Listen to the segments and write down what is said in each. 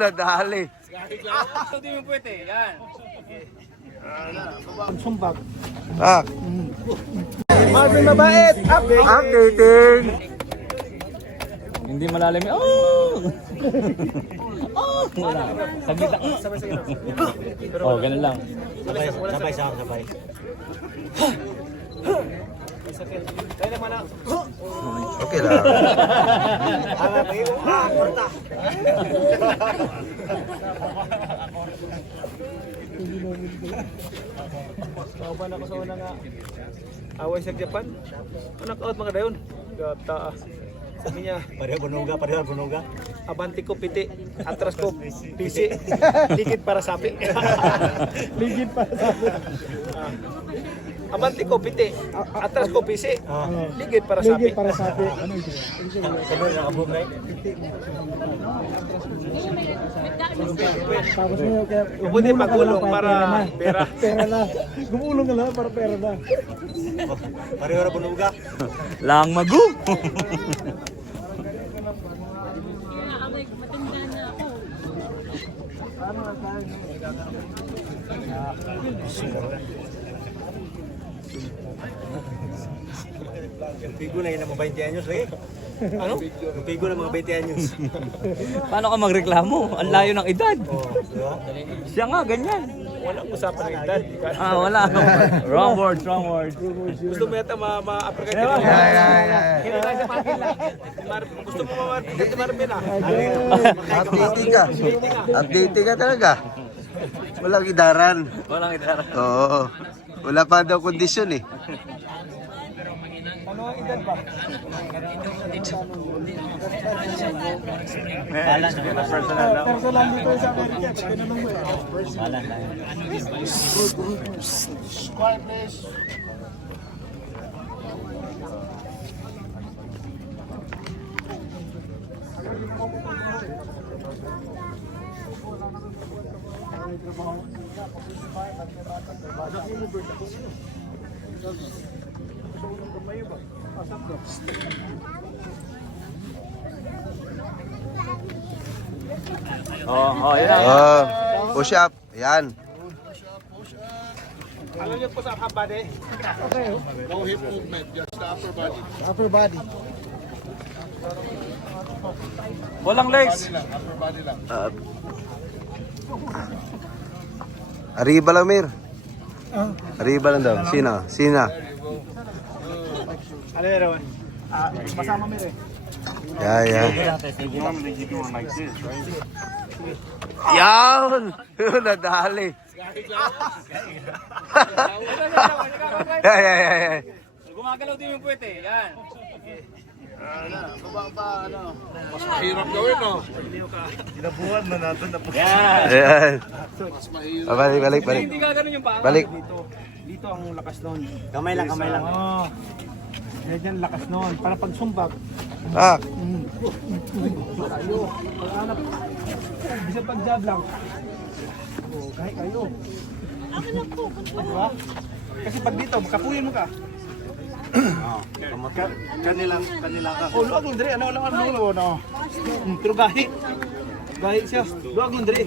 Nadali. Hindi mo pwede, yan. Sumbag. Ah, Marvin Mabait. updating. Hindi malalim. Oh! Oh! Saglit lang. Oh, ganun lang. Sabay. Okay lang. Kauban ako sa una nga away sa Japan. Knock-out mga dayon. Gata. Sabi niya, pareho bunuga. Abanti ko piti, atras ko pisi. Ligid para sapi. Ligid para sapi. Abanti ko piti, atras ko pisi. Ligid para sapi. Ligid para sapi. Ano ito? Sabi na abog na. Tapos mo kaya ubuti pagulong para pera. Pera na. Gumulong ka lang para pera na. Pareho na bunuga. Lang magu. Yung pigo na yun ang mga 20 anyos lagi. Ano? Yung pigo na mga 20 anyos. Paano ka magreklamo? Ang layo ng edad. Diba? Siya nga, ganyan. Walang usapan ng edad. Wala. Wrong word. Gusto mo yata ma-African ka Hindi tayo sa parking lang. Gusto mo ma-African si Marvin ah. Updating ka talaga. Walang idaran. Walang edad. Oo. Wala pa daw kondisyon eh. Ano ang edad ba? Personal dito sa Amerika. Tinanong mo Yan lang. Oh, push up. Yan. Alam niyo po sa upper body? Okay. No hip movement, just the upper body. Upper body. Walang legs. Upper body lang. Arriba lang, Mir. Arriba lang daw. Sino? Ano yun, Rawan? Masama mo rin. Yeah. Yan! Nadali. Yeah. Gumagalaw din yung pwede, yan. Mas mahirap gawin, no? Ayan. Balik. Hindi gano'n yung paa. Balik. Dito ang lakas noon. Kamay lang. Oo. Yan lakas noon. Para pag sumbag. Ah, Bisa pag jab lang. Oh, kahit kayo. Diba? Kasi pag dito, makapuyin mo ka. Kanila ka. Oh, luwag lang diri. Ano. Pero gahi. Gahi siya. Luwag lang diri.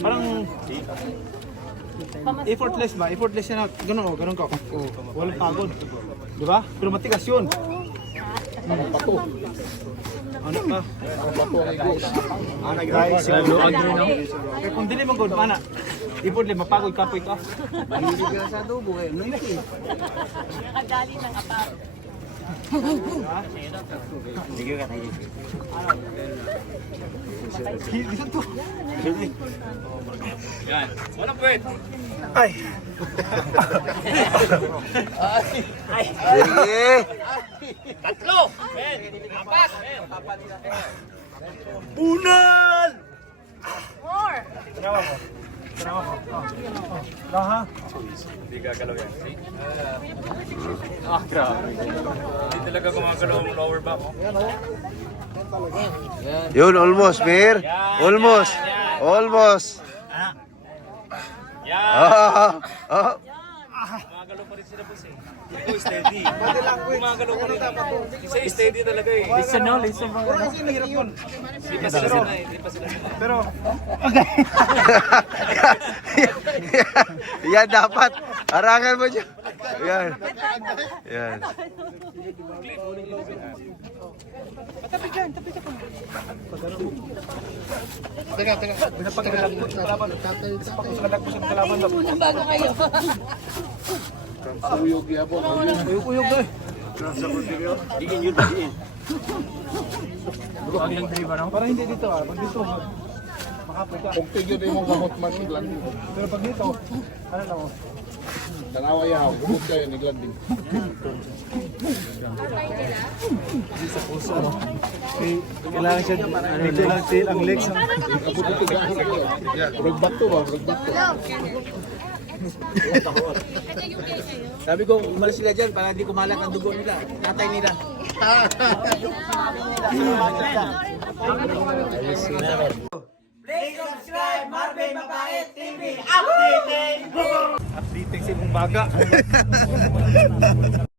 Parang effortless ba? Effortless siya na. Ganun ka. Oh, walang pagod. Diba? Pero matigas yun. Pato. Ano ka? Ana guys, luwag rin ako. Kaya kung dili man good, mana. Effortless, mapagod kapoy ka. Hindi ka sa adobo eh. Nakadali ng apat. Sige ka tayo. Dito to. Yan. Walang pwede. Ay. sige. Tatlo. Men. Apat. Bunal! More! Ha? Hindi gagalaw yan. Grabe. Hindi talaga gumagalaw ang lower back. Yun, almost, Mir. Almost. Yan. Oh. Gumagalaw pa rin sila boss eh. ko steady. Gumagalaw ko rin. Isa steady talaga eh. Listen no, listen mo. Kasi nahirap yun. Hindi pa sila sanay. Hindi pa sila sanay. Pero, Yan dapat. Harangan mo dyan. Yan. Yan. pinapagkalag mo sa kalaban. Pinapagkalag mo sa kalaban. Unang bago kayo. Uyog yapon. Uyog-uyog na eh. Para hindi dito ah. Pag dito, makapoy ka. Kung tigil yung gamot man iglan. Pero pag dito, ano na mo? Tanawa yaw, gamot kayo ni Glanding. Kailangan siya, medyo lang tail ang legs. Kaputi gahi kayo. Rugbat to ba? Rugbat to. Sabi ko, umalis sila dyan para hindi kumalat ang dugo nila. Tatay nila. Updating si Bumbaga.